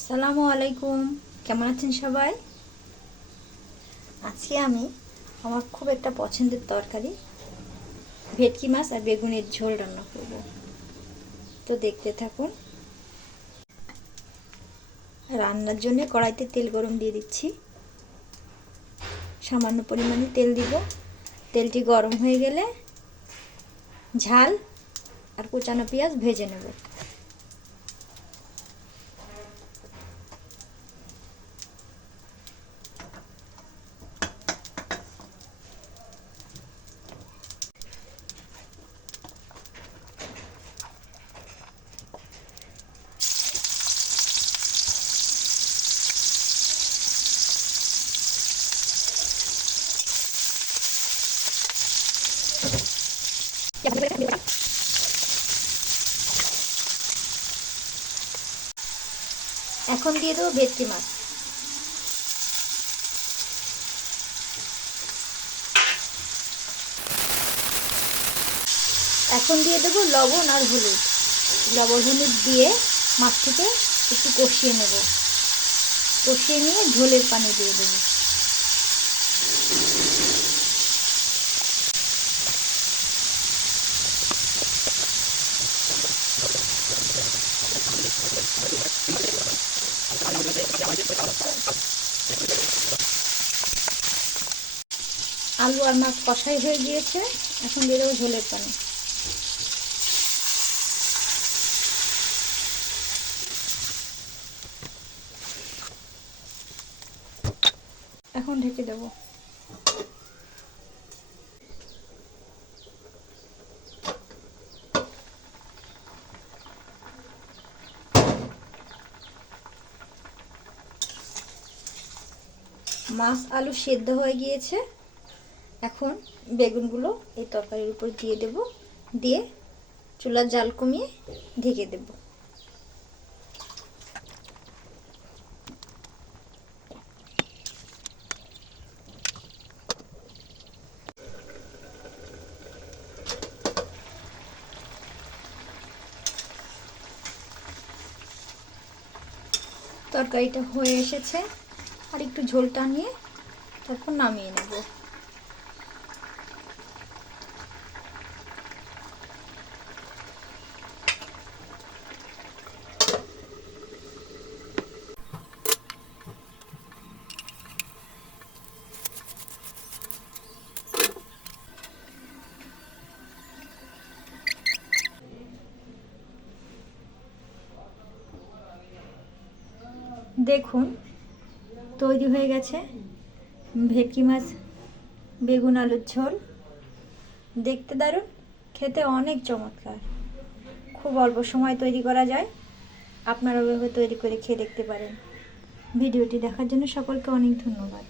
আসসালামু আলাইকুম। কেমন আছেন সবাই? আজকে আমি আমার খুব একটা পছন্দের তরকারি, ভেটকি মাছ আর বেগুনের ঝোল রান্না করব। তো দেখতে থাকুন। রান্নার জন্য কড়াইতে তেল গরম দিয়ে দিচ্ছি। সামান্য পরিমাণে তেল দিব। তেলটি গরম হয়ে গেলে ঝাল আর কুচানো পেঁয়াজ ভেজে নেব। এখন দিয়ে দেবো ভেটকি মাছ। এখন দিয়ে দেবো লবণ আর হলুদ। লবণ হলুদ দিয়ে মাছটিকে একটু কষিয়ে নেব। কষিয়ে নিয়ে ঝোলের পানি দিয়ে দেবো। আলু আর মাছ কষাই হয়ে গিয়েছে। এখন দিয়ে দেবো ঝোলের পানি। এখন ঢেকে দেবো। মাছ আলু সেদ্ধ হয়ে গিয়েছে। এখন বেগুনগুলো এই তরকারির উপর দিয়ে দেব। দিয়ে চুলার জাল কমিয়ে ঢেকে দেব। তরকারিটা হয়ে এসেছে। আর একটু ঝোলটা নিয়ে তারপর নামিয়ে নেব। দেখুন, তৈরি হয়ে গেছে ভেটকি মাছ, বেগুন আলুর ঝোল। দেখতে দারুণ, খেতে অনেক চমৎকার। খুব অল্প সময় তৈরি করা যায় আপনারা ওইভাবে তৈরি করে খেয়ে দেখতে পারেন। ভিডিওটি দেখার জন্য সকলকে অনেক ধন্যবাদ।